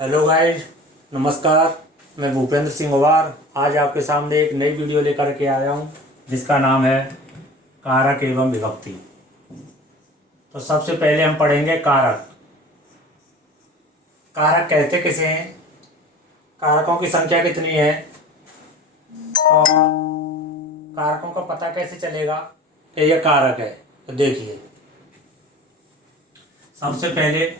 Hello guys, नमस्कार। मैं भूपेंद्र सिंह गवार आज आपके सामने एक नई वीडियो लेकर के आया हूं जिसका नाम है कारक एवं विभक्ति। तो सबसे पहले हम पढ़ेंगे कारक। कारक कहते किसे हैं, कारकों की संख्या कितनी है और कारकों का पता कैसे चलेगा कि यह कारक है। तो देखिए, सबसे पहले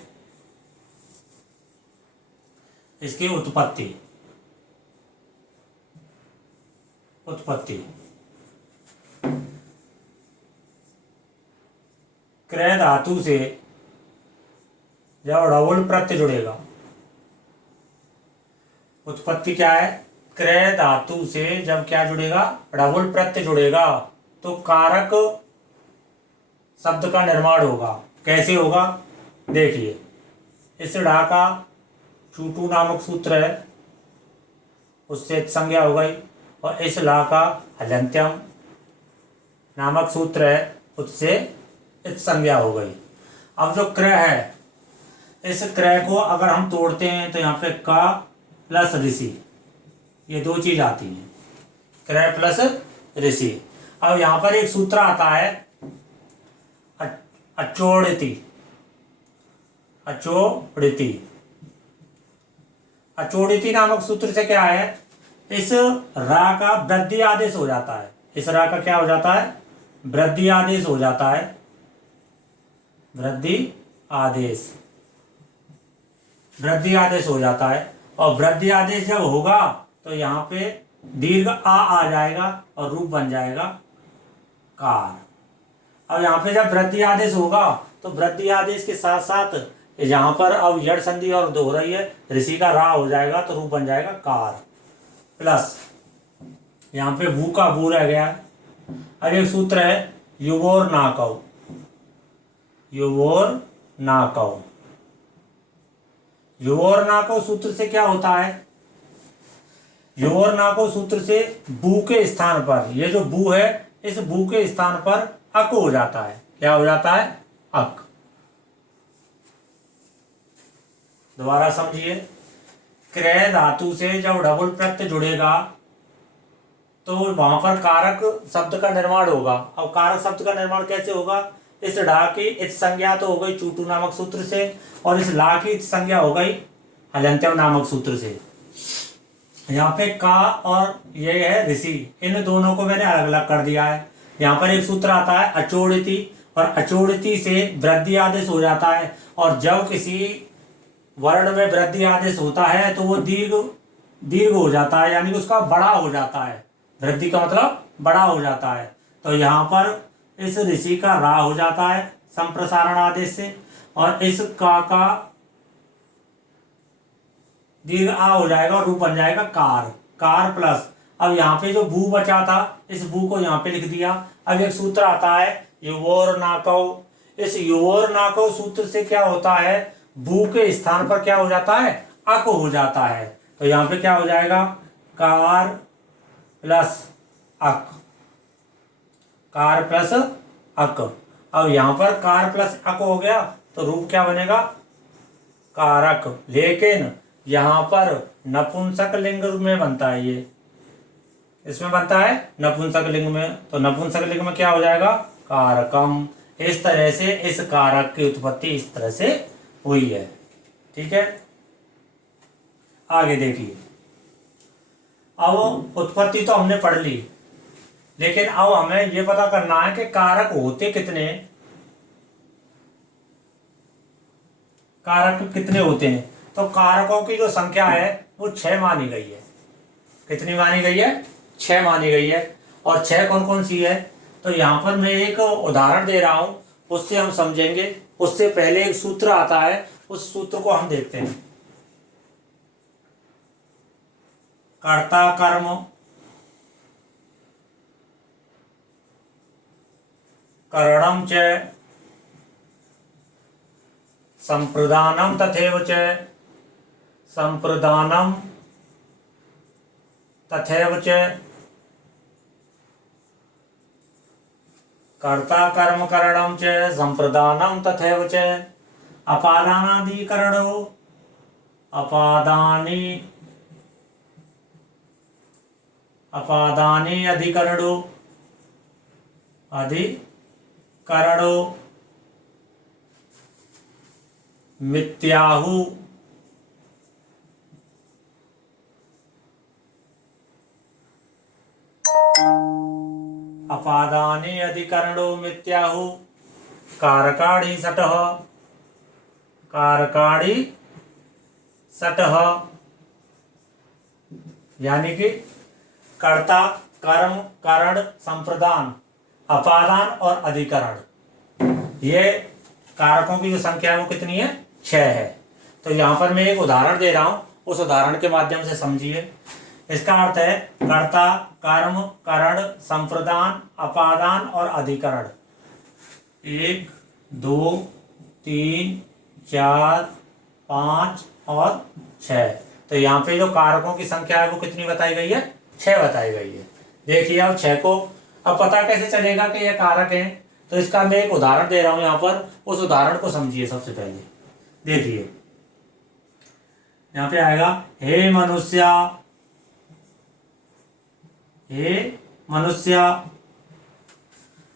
इसकी उत्पत्ति उत्पत्ति क्रय धातु से जब डबल प्रत्यय जुड़ेगा, उत्पत्ति क्या है, क्रय धातु से जब क्या जुड़ेगा, डबल प्रत्यय जुड़ेगा तो कारक शब्द का निर्माण होगा। कैसे होगा, देखिए, इस डा का चूटू नामक सूत्र है, उससे संज्ञा हो गई, और इस ला का हलंत्यम नामक सूत्र है, उससे इत संज्ञा हो गई। अब जो क्रय है, इस क्रय को अगर हम तोड़ते हैं तो यहाँ पे का प्लस ऋषि, ये दो चीज आती हैं, क्रय प्लस ऋषि। अब यहाँ पर एक सूत्र आता है अचोड़िति। अचोड़िति अचोड़िति नामक सूत्र से क्या है, इस रा का वृद्धि आदेश हो जाता है। इस रा का क्या हो जाता है, वृद्धि आदेश हो जाता है, वृद्धि आदेश हो जाता है। और वृद्धि आदेश जब होगा तो यहाँ पे दीर्घ आ जाएगा और रूप बन जाएगा कार। अब यहाँ पे जब वृद्धि आदेश होगा तो वृद्धि आदेश के साथ साथ यहाँ पर अब यड़ संधि और दो हो रही है, ऋषि का रा हो जाएगा तो रूप बन जाएगा कार, प्लस यहाँ पे भू का भू रह गया। अब एक सूत्र है युवोर नाकौ। युवोर नाकौ, युवोर नाकौ सूत्र से क्या होता है, युवोर नाकौ सूत्र से बू के स्थान पर, ये जो बू है, इस बू के स्थान पर अक हो जाता है। क्या हो जाता है, अक। दोबारा समझिए, क्रय धातु से जब डबल प्रत्यय जुड़ेगा तो वहां पर कारक शब्द का निर्माण होगा। अब कारक शब्द का निर्माण कैसे होगा, इस डा की इत संज्ञा तो हो गई चूटू नामक सूत्र से, और इस ला की इत संज्ञा हो गई हलंत्यम नामक सूत्र से। यहाँ पे का और ये है ऋषि, इन दोनों को मैंने अलग अलग कर दिया है। यहाँ पर एक सूत्र आता है अचोड़िति, और अचोड़िति से वृद्धि आदेश हो जाता है, और जब किसी वर्ण में वृद्धि आदेश होता है तो वो दीर्घ हो जाता है, यानी कि उसका बड़ा हो जाता है। वृद्धि का मतलब बड़ा हो जाता है। तो यहाँ पर इस ऋषि का रा हो जाता है संप्रसारण आदेश से, और इस का दीर्घ आ हो जाएगा और रूप बन जाएगा कार। कार प्लस, अब यहाँ पे जो भू बचा था, इस भू को यहाँ पे लिख दिया। अब एक सूत्र आता है युवोर नाकौ। इस युवोर नाकौ सूत्र से क्या होता है, भू के स्थान पर क्या हो जाता है, अक हो जाता है। तो यहाँ पे क्या हो जाएगा, कार प्लस अक, कार प्लस अक। अब यहाँ पर कार प्लस अक हो गया तो रूप क्या बनेगा, कारक। लेकिन यहाँ पर नपुंसक लिंग में बनता है, ये इसमें बनता है नपुंसक लिंग में, तो नपुंसक लिंग में क्या हो जाएगा, कारकम। इस तरह से इस कारक की उत्पत्ति इस तरह से हुई है। ठीक है, आगे देखिए। अब उत्पत्ति तो हमने पढ़ ली, लेकिन अब हमें यह पता करना है कि कारक होते कितने, कारक कितने होते हैं। तो कारकों की जो संख्या है वो 6 मानी गई है। कितनी मानी गई है, 6 मानी गई है। और 6 कौन कौन सी है, तो यहाँ पर मैं एक उदाहरण दे रहा हूं, उससे हम समझेंगे। उससे पहले एक सूत्र आता है, उस सूत्र को हम देखते हैं। कर्ता कर्म करणम च संप्रदानम तथैव च, संप्रदानम तथैव च, कर्ता कर्म करणम च संप्रदानम तथैव च, अपादानादिकरणो अपादानी अपादानी अधिकरणों मिथ्याहु अपादानी अधिकरणों मिथ्याहु कारकाणि सटः यानी कि कर्ता कर्म कारण संप्रदान अपादान और अधिकरण, ये कारकों की जो संख्या है वो कितनी है? 6 है। तो यहाँ पर मैं एक उदाहरण दे रहा हूँ, उस उदाहरण के माध्यम से समझिए। इसका अर्थ है कर्ता कर्म करण संप्रदान अपादान और अधिकरण। 1 2 3 4 5 और 6। तो यहाँ पे जो कारकों की संख्या है वो कितनी बताई गई है? 6 बताई गई है। देखिए अब 6 को अब पता कैसे चलेगा कि ये कारक हैं? तो इसका मैं एक उदाहरण दे रहा हूं यहाँ पर, उस उदाहरण को समझिए। सबसे पहले देखिए यहाँ पे आएगा हे मनुष्य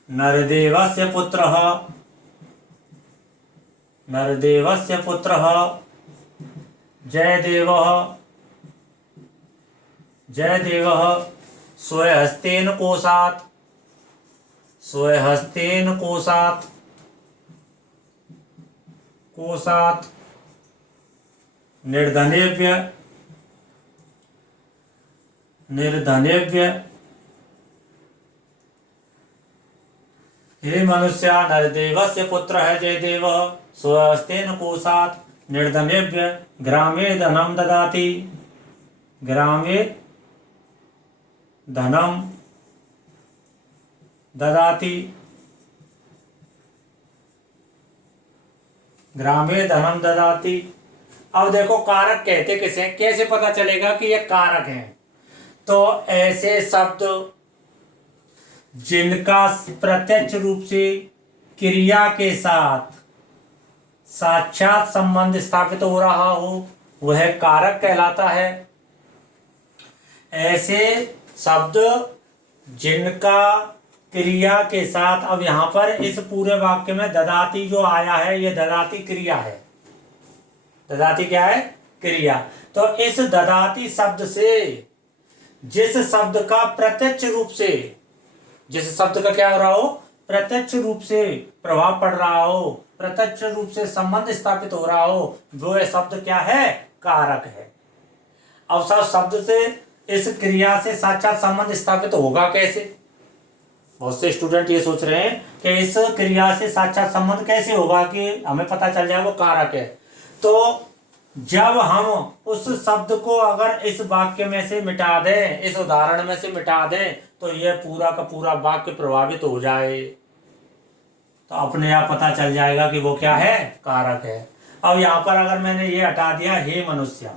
नरदेवस्य पुत्रः जयदेवः स्वहस्तेन कोशात् निर्धनेभ्य हे मनुष्य नरदेवस्य पुत्र है जयदेव स्वहस्तेन कोशात् निर्धनेभ्य ग्रामे धनं ददाति ग्रामे धनम ददाति। अब देखो कारक कहते किसे, कैसे पता चलेगा कि ये कारक हैं? तो ऐसे शब्द जिनका प्रत्यक्ष रूप से क्रिया के साथ साक्षात संबंध स्थापित हो रहा हो वह कारक कहलाता है। ऐसे शब्द जिनका क्रिया के साथ, अब यहां पर इस पूरे वाक्य में ददाती जो आया है ये ददाती क्रिया है। ददाती क्या है? क्रिया। तो इस ददाती शब्द से जिस शब्द का प्रत्यक्ष रूप से, जिस शब्द का क्या हो रहा हो? प्रत्यक्ष रूप से प्रभाव पड़ रहा हो, प्रत्यक्ष रूप से संबंध स्थापित हो रहा हो, वो ये शब्द क्या है? कारक है। अब सब शब्द से इस क्रिया से साक्षात संबंध स्थापित होगा कैसे? बहुत से स्टूडेंट ये सोच रहे हैं कि इस क्रिया से साक्षात संबंध कैसे होगा कि हमें पता चल जाए वो कारक है। तो जब हम उस शब्द को अगर इस वाक्य में से मिटा दें, इस उदाहरण में से मिटा दें, तो यह पूरा का पूरा वाक्य प्रभावित हो जाए, तो अपने आप पता चल जाएगा कि वो क्या है? कारक है। अब यहाँ पर अगर मैंने ये हटा दिया हे मनुष्य,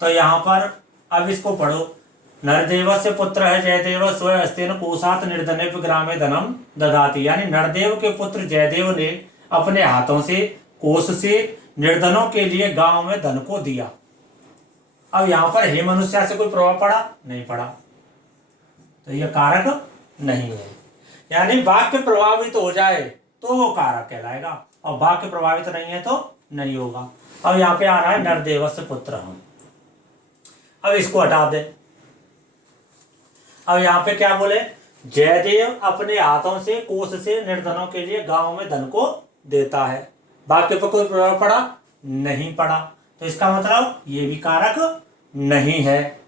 तो यहाँ पर अब इसको पढ़ो। नरदेवस्य पुत्र है जयदेव स्वहस्तेन कोशात् निर्धनेभ्य ग्रामे धनम ददाति, यानी नरदेव के पुत्र जयदेव ने अपने हाथों से कोष से निर्धनों के लिए गांव में धन को दिया। अब यहाँ पर हे मनुष्य से कोई प्रभाव पड़ा? नहीं पड़ा, तो यह कारक नहीं है। यानी वाक्य प्रभावित हो जाए तो वो कारक कहलाएगा, और वाक्य प्रभावित नहीं है तो नहीं होगा। अब यहाँ पे आ रहा है नरदेवस्य पुत्र हम, अब इसको हटा दे। अब यहाँ पे क्या बोले? जयदेव अपने हाथों से कोष से निर्धनों के लिए गांव में धन को देता है। वाक्य पर कोई प्रभाव पड़ा? नहीं पड़ा, तो इसका मतलब ये भी कारक नहीं है।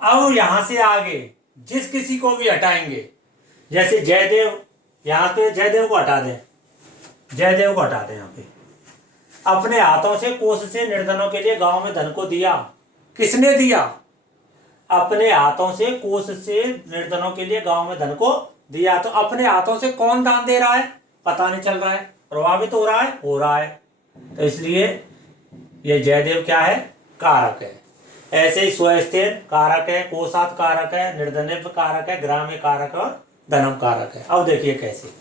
अब यहां से आगे जिस किसी को भी हटाएंगे, जैसे जयदेव, यहां पे जयदेव को हटा दें, जयदेव को हटा दें। यहाँ पे अपने हाथों से कोष से निर्धनों के लिए गांव में धन को दिया। किसने दिया? अपने हाथों से कोष से निर्धनों के लिए गांव में धन को दिया। तो अपने हाथों से कौन दान दे रहा है? पता नहीं चल रहा है, प्रभावित हो रहा है? हो रहा है। तो इसलिए ये जयदेव क्या है? कारक है। ऐसे ही स्वहस्तेन कारक है, कोशात् कारक है, निर्धनेभ्य कारक है, ग्रामे कारक है और धनम कारक है। अब देखिए कैसे,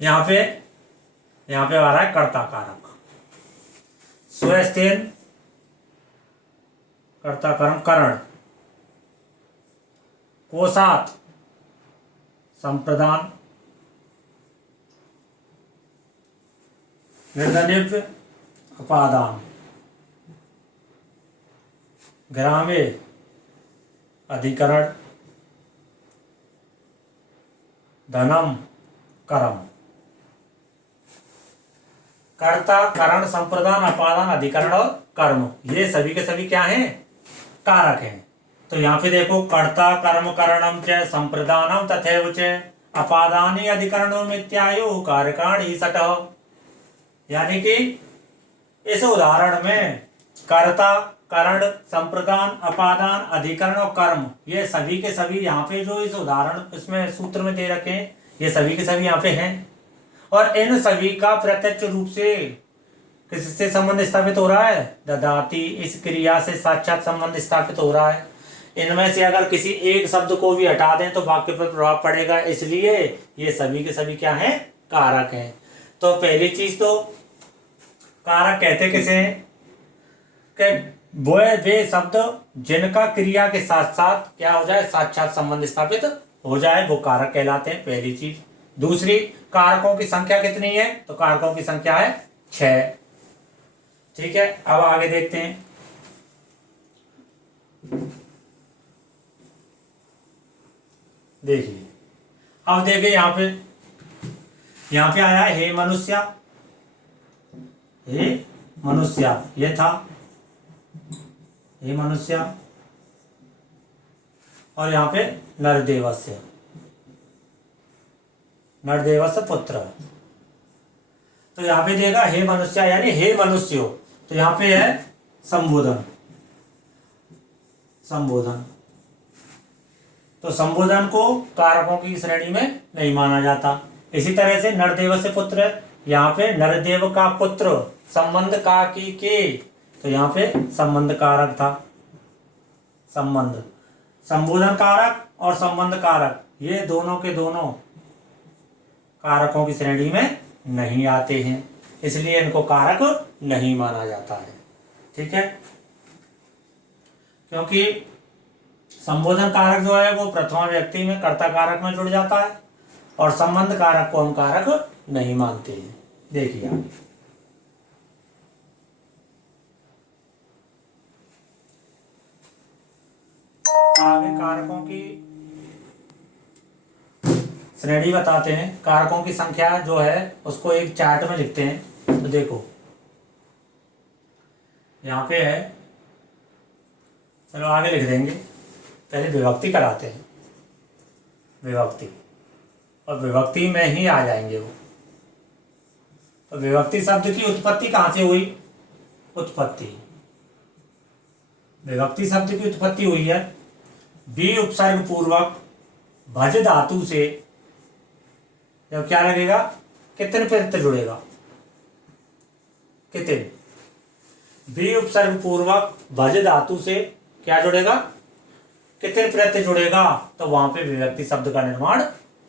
यहाँ पे आ रहा है कर्ता कारक। स्वहस्तेन कर्ता कर्म करण, कोसात संप्रदान, निर्धनिव्य अपादान, ग्रामे अधिकरण, धनम करम। कर्ता करण संप्रदान अपादान अधिकरण और कर्म, ये सभी के सभी क्या हैं? कारक हैं। तो यहाँ पे देखो, कर्ता कर्म करणम च संप्रदानम तथैव च अपादानी अधिकरणों मित्यायु कारकाणी सटः। यानी कि इस उदाहरण में कर्ता करण संप्रदान अपादान अधिकरण और कर्म, ये सभी के सभी यहाँ पे जो इस उदाहरण इसमें सूत्र में दे रखे हैं, ये सभी के सभी यहाँ पे हैं। और इन सभी का प्रत्यक्ष रूप से किससे संबंध स्थापित हो रहा है? ददाती, इस क्रिया से साक्षात संबंध स्थापित हो रहा है। इनमें से अगर किसी एक शब्द को भी हटा दें तो वाक्य पर प्रभाव पड़ेगा, इसलिए ये सभी के सभी क्या हैं? कारक हैं। तो पहली चीज तो कारक कहते किसे हैं? कि वो वे शब्द जिनका क्रिया के साथ साथ क्या हो जाए? साक्षात संबंध स्थापित हो जाए, वो कारक कहलाते हैं, पहली चीज। दूसरी, कारकों की संख्या कितनी है? तो कारकों की संख्या है 6। ठीक है, अब आगे देखते हैं। देखिए, अब देखिए यहाँ पे आया हे मनुष्य, हे मनुष्य, ये था हे मनुष्य, और यहाँ पे नरदेवस्य, नरदेवस्य पुत्र। तो यहाँ पे देखा हे मनुष्य यानी हे मनुष्यो, तो यहाँ पे है संबोधन, संबोधन। तो संबोधन को कारकों की श्रेणी में नहीं माना जाता। इसी तरह से नरदेवस्य पुत्र, यहाँ पे नरदेव का पुत्र, संबंध का की के, तो यहाँ पे संबंध कारक था। संबंध, संबोधन कारक और संबंध कारक, ये दोनों के दोनों कारकों की श्रेणी में नहीं आते हैं, इसलिए इनको कारक नहीं माना जाता है। ठीक है, क्योंकि संबोधन कारक जो है वो प्रथमा व्यक्ति में कर्ता कारक में जुड़ जाता है, और संबंध कारक को हम कारक नहीं मानते हैं। देखिए आगे कारकों की श्रेणी बताते हैं। कारकों की संख्या जो है उसको एक चार्ट में लिखते हैं। तो देखो यहाँ पे है, चलो आगे लिख देंगे, पहले विभक्ति कराते हैं। विभक्ति, और विभक्ति में ही आ जाएंगे वो। तो विभक्ति शब्द की उत्पत्ति कहाँ से हुई? उत्पत्ति, विभक्ति शब्द की उत्पत्ति हुई है बी उपसर्ग पूर्वक भज धातु से। जब क्या लगेगा? कितने प्रत्यय जुड़ेगा? कितने? बी उपसर्ग पूर्वक भज धातु से क्या जुड़ेगा? कितने प्रत्यय जुड़ेगा? तो वहां पे विभक्ति शब्द का निर्माण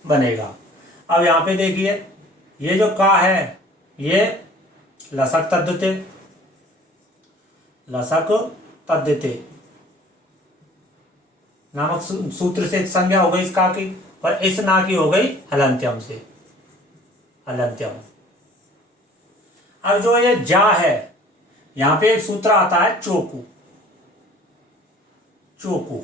बनेगा। अब यहाँ पे देखिए, ये जो का है ये लसक तद्धिते, लसक तद्धिते नामक सूत्र से संज्ञा हो गई इस का की, और इस ना की हो गई हलंत्यम से, हलंत्यम। अब जो ये जा है, यहां पे एक सूत्र आता है चोकू, चोकू।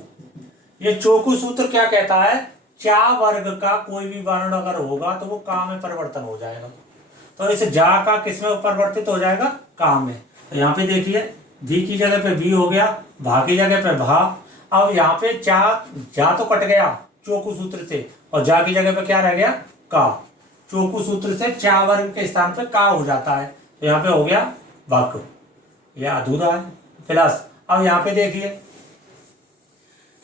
ये चोकू सूत्र क्या कहता है? चा वर्ग का कोई भी वर्ण अगर होगा तो वो का में परिवर्तन हो जाएगा। तो इस जा का किस में परिवर्तित हो जाएगा? का में। तो यहाँ पे देखिए, भी की जगह पे भी हो गया, भा की जगह पे भा। अब यहाँ पे जा तो कट गया चोकू सूत्र से, और जा की जगह पे क्या रह गया? का। चोकू सूत्र से चा वर्ग के स्थान पे का हो जाता है, तो यहाँ पे हो गया वक, यह अधूरा है प्लस। अब यहाँ पे देखिए,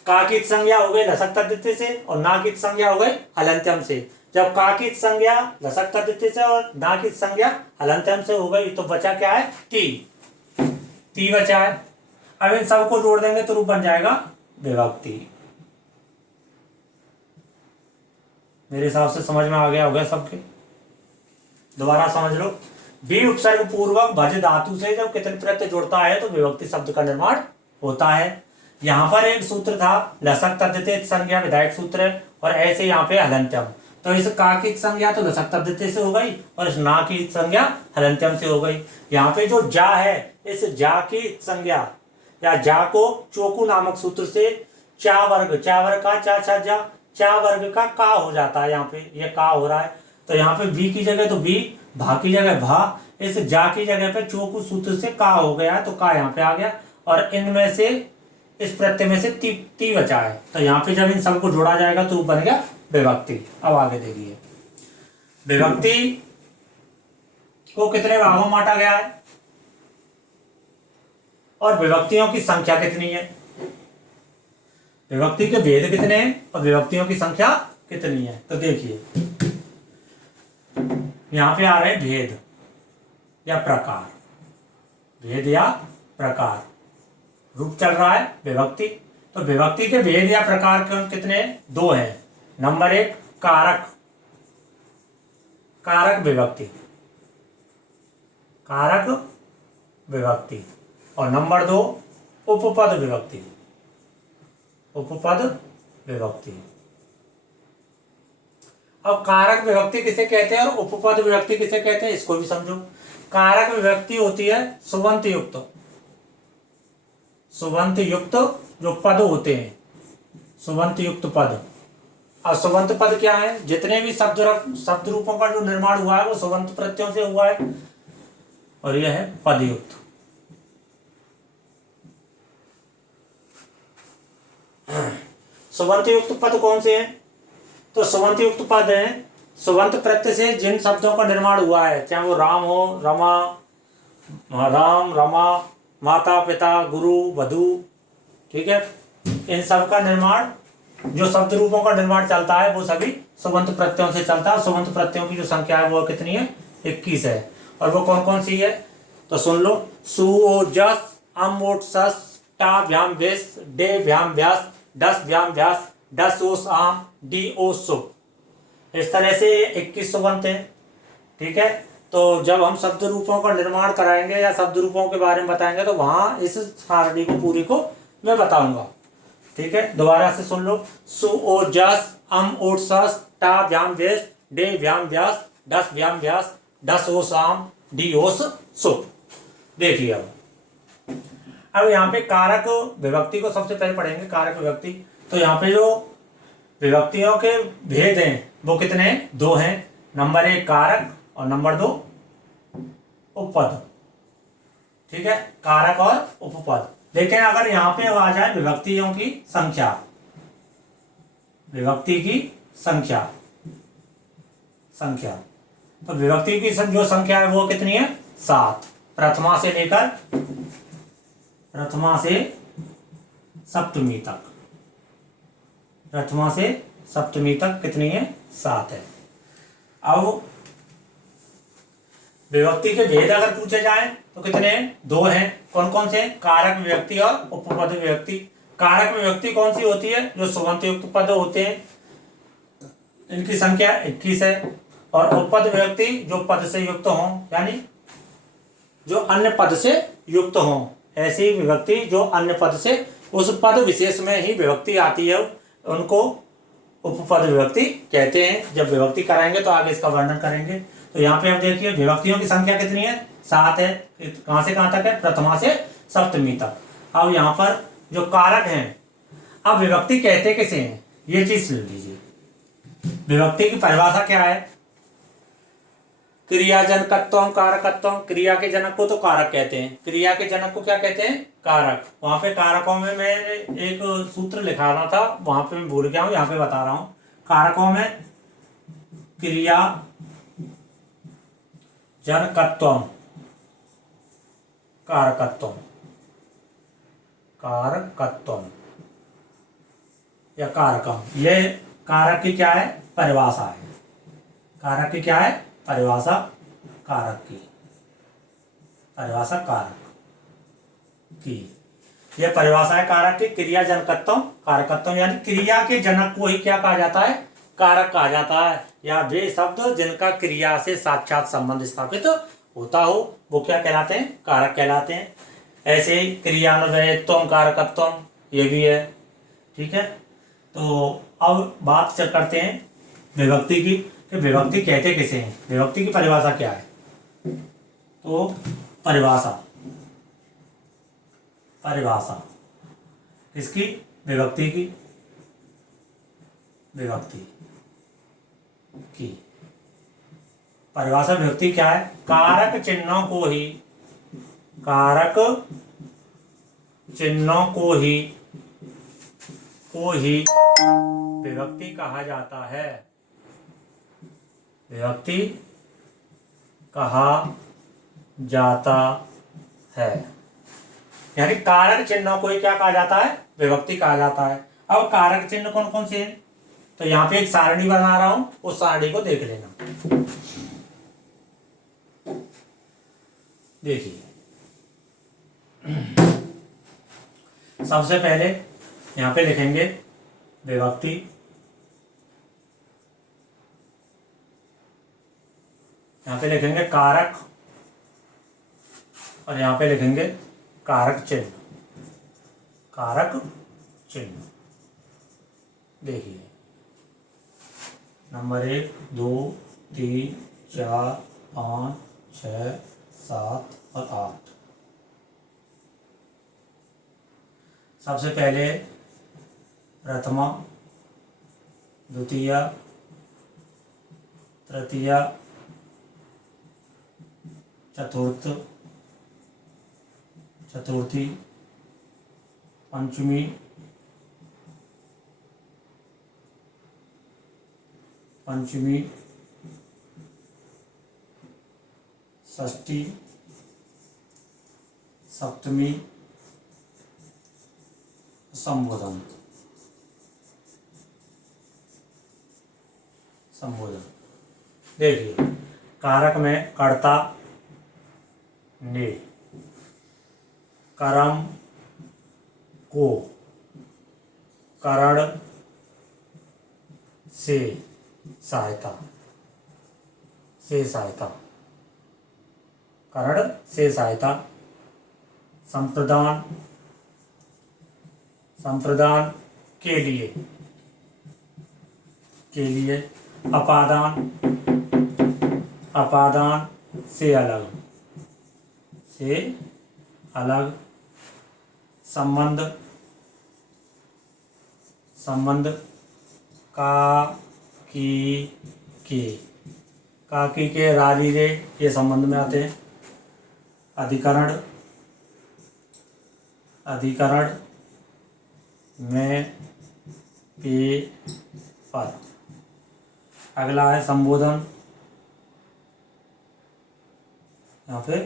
का की संज्ञा हो गई लसक तद्धिते से, और ना की संज्ञा हो गई हलंत्यम से। जब का की संज्ञा लसक तद्धिते से और ना की संज्ञा हलंत्यम से हो गई, तो बचा क्या है? ती बचा है। अब इन सबको जोड़ देंगे तो रूप बन जाएगा विभक्ति। मेरे हिसाब से समझ में आ गया होगा सबके, दोबारा समझ लो। बी उपसर्ग पूर्वक भज धातु से जब कितने प्रत्यय जुड़ता है तो विभक्ति शब्द का निर्माण होता है। यहाँ पर एक सूत्र था लसक तद्धित संज्ञा विधायक सूत्र, और ऐसे यहाँ पे हलंत्यम। तो इस का की संज्ञा तो लसक तद्धित से हो गई और इस ना की संज्ञा हलंत्यम से हो गई। यहाँ पे जो जा है, इस जा की संज्ञा या जा को चोकू नामक सूत्र से चा वर्ग का चा छा जा चा वर्ग का का हो जाता है। यहाँ पे ये का हो रहा है, तो यहाँ पे बी की जगह तो बी, भा की जगह भा, इस जा की जगह पे चोकू सूत्र से का हो गया, तो का यहाँ पे आ गया। और इनमें से इस प्रत्यय में से ती बचा है, तो यहाँ पे जब इन सबको जोड़ा जाएगा तो बन गया विभक्ति। अब आगे देखिए, विभक्ति को कितने भागों में बांटा गया है और विभक्तियों की संख्या कितनी है, विभक्ति के भेद कितने हैं और विभक्तियों की संख्या कितनी है। तो देखिए यहां पे आ रहे भेद या प्रकार, भेद या प्रकार रूप चल रहा है विभक्ति। तो विभक्ति के भेद या प्रकार कितने, दो हैं। नंबर एक कारक, कारक विभक्ति, कारक विभक्ति, और नंबर दो उपपद विभक्ति, उपपद विभक्ति। अब कारक विभक्ति किसे कहते हैं और उपपद विभक्ति किसे कहते हैं, इसको भी समझो। कारक विभक्ति होती है सुबंत युक्त, सुबंत युक्त जो पद होते हैं, सुबंत युक्त पद। अब सुबंत पद क्या है, जितने भी शब्द रूपों का जो निर्माण हुआ है वो सुबंत प्रत्ययों से हुआ है, और यह है पद युक्त। सुबंत युक्त पद कौन से हैं, तो सुबंत युक्त पद हैं सुबंत प्रत्यय से जिन शब्दों का निर्माण हुआ है, चाहे वो राम हो, रमा, राम रमा, माता पिता गुरु वधु, ठीक है, इन सब का निर्माण जो शब्द रूपों का निर्माण चलता है वो सभी सुबंत प्रत्ययों से चलता है। सुबंत प्रत्ययों की जो संख्या है वो कितनी है, 21 है। और वो कौन कौन सी है, तो सुन लो, सु ओ जस, अम ओट सस, टा व्याम वेस, डे व्याम व्यास, दस व्याम व्यास, दस ओस आम, डी ओ सु। इस तरह से 21 सुबंत है, ठीक है। तो जब हम शब्द रूपों का निर्माण कराएंगे या शब्द रूपों के बारे में बताएंगे तो वहां इस सारणी को पूरी को मैं बताऊंगा, ठीक है। दोबारा से सुन लो, सु ओ जस, अम ओट सस, टा व्याम वेस, डे व्याम व्यास, दस व्याम व्यास, दस ओस आम, डी ओस सु। देखिए अब यहाँ पे कारक विभक्ति को सबसे पहले पढ़ेंगे, कारक विभक्ति। तो यहाँ पे जो विभक्तियों के भेद हैं वो कितने हैं, दो हैं। नंबर एक कारक और नंबर दो उपपद, ठीक है, कारक और उपपद। लेकिन अगर यहाँ पे आ जाए विभक्तियों की संख्या, विभक्ति की संख्या, संख्या, तो विभक्ति की जो संख्या है वो कितनी है, 7। प्रथमा से लेकर प्रथमा से सप्तमी तक, प्रथमा से सप्तमी तक कितनी है, 7 है। अब विभक्ति के भेद अगर पूछे जाए तो कितने हैं, दो हैं। कौन कौन से, कारक विभक्ति और उपपद विभक्ति। कारक विभक्ति कौन सी होती है, जो सुबंत युक्त पद होते हैं, इनकी संख्या 21 है। और उपपद विभक्ति जो पद से युक्त हों, यानी जो अन्य पद से युक्त हों, ऐसी विभक्ति जो अन्य पद से, उस पद विशेष में ही विभक्ति आती है, उनको उपपद विभक्ति कहते हैं। जब विभक्ति कराएंगे तो आगे इसका वर्णन करेंगे। तो यहाँ पे आप देखिए विभक्तियों की संख्या कितनी है, 7 है। कहां से कहां तक है, प्रथमा से सप्तमी तक। अब यहाँ पर जो कारक हैं, अब विभक्ति कहते किसे हैं, ये चीज सुन लीजिए। विभक्ति की परिभाषा क्या है, क्रियाजनकत्वम कारकत्वम। क्रिया के जनक को तो कारक कहते हैं, क्रिया के जनक को क्या कहते हैं, कारक। वहां पे कारकों में मैं एक सूत्र लिखाना था, वहां पे मैं भूल गया हूं, यहाँ पे बता रहा हूं। कारकों में क्रिया जनकत्वम, कारकत्वम, कारकत्वम या कारकम, ये कारक की क्या है, परिभाषा है। कारक की क्या है, परिभाषा, कारक की परिभाषा, कारक की यह परिभाषा है कारक की। क्रिया जनकत्वम कारकत्वम, यानी क्रिया के जनक को ही क्या कहा जाता है, कारक कहा जाता है। या वे शब्द जिनका क्रिया से साक्षात संबंध स्थापित होता हो वो क्या कहलाते हैं, कारक कहलाते हैं। ऐसे ही क्रियान्वयत्वम कारकत्वम ये भी है। ठीक है, तो अब बात करते हैं विभक्ति की कि विभक्ति कहते किसे हैं, विभक्ति की परिभाषा क्या है। तो परिभाषा किसकी, विभक्ति की, विभक्ति की परिभाषा विभक्ति क्या है, कारक चिन्हों को ही विभक्ति कहा जाता है, विभक्ति कहा जाता है। यानी कारक चिन्हों को ही क्या कहा जाता है, विभक्ति कहा जाता है। अब कारक चिन्ह कौन कौन से हैं, तो यहाँ पे एक सारणी बना रहा हूं, उस सारणी को देख लेना। देखिए, सबसे पहले यहाँ पे लिखेंगे विभक्ति, यहाँ पे लिखेंगे कारक और यहाँ पे लिखेंगे कारक चिन्ह, कारक चिन्ह। देखिए, नंबर 1, 2, 3, 4, 5, 6, 7 और 8। सबसे पहले प्रथमा, द्वितीया, तृतीया, चतुर्थी, पंचमी, षष्ठी, सप्तमी, संबोधन। देखिए, कारक में कर्ता ने, कर्म को, करण से सहायता, करण से सहायता, संप्रदान के लिए, अपादान से अलग, संबंध काकी के राजी रे ये संबंध में आते हैं। अधिकरण में पे पर। अगला है संबोधन, यहाँ पे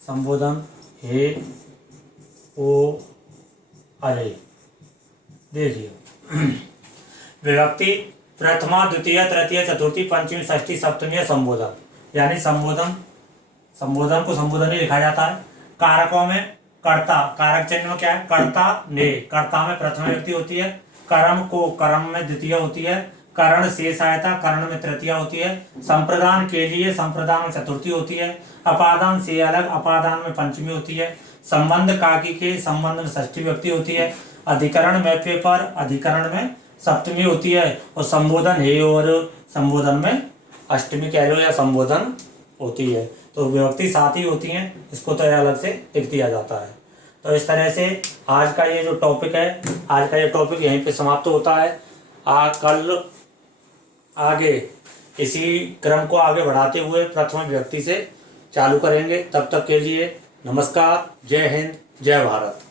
संबोधन हे ओ अरे। देखिए, विभक्ति प्रथमा, द्वितीय, तृतीय, चतुर्थी, पंचमी, षष्ठी, सप्तमी, संबोधन। यानी संबोधन को संबोधन ही लिखा जाता है। कारकों में कर्ता, कारक चिन्ह में क्या है, कर्ता ने, कर्ता में प्रथम व्यक्ति होती है, कर्म को, कर्म में द्वितीय होती है, करण से सहायता, करण में तृतीय होती है, संप्रदान के लिए, संप्रदान में चतुर्थी होती है, अपादान से अलग, अपादान में पंचमी होती है, संबंध काकी के, संबंध में षष्ठी व्यक्ति होती है, अधिकरण में पे पर, अधिकरण में सप्तमी होती है, और संबोधन है और संबोधन में अष्टमी कह लो या संबोधन होती है। तो विभक्ति साथ ही होती हैं, इसको तो अलग से लिख दिया जाता है। तो इस तरह से आज का ये जो टॉपिक है, आज का ये टॉपिक यहीं पे समाप्त होता है। कल आगे इसी क्रम को आगे बढ़ाते हुए प्रथम विभक्ति से चालू करेंगे। तब तक के लिए नमस्कार, जय हिंद, जय भारत।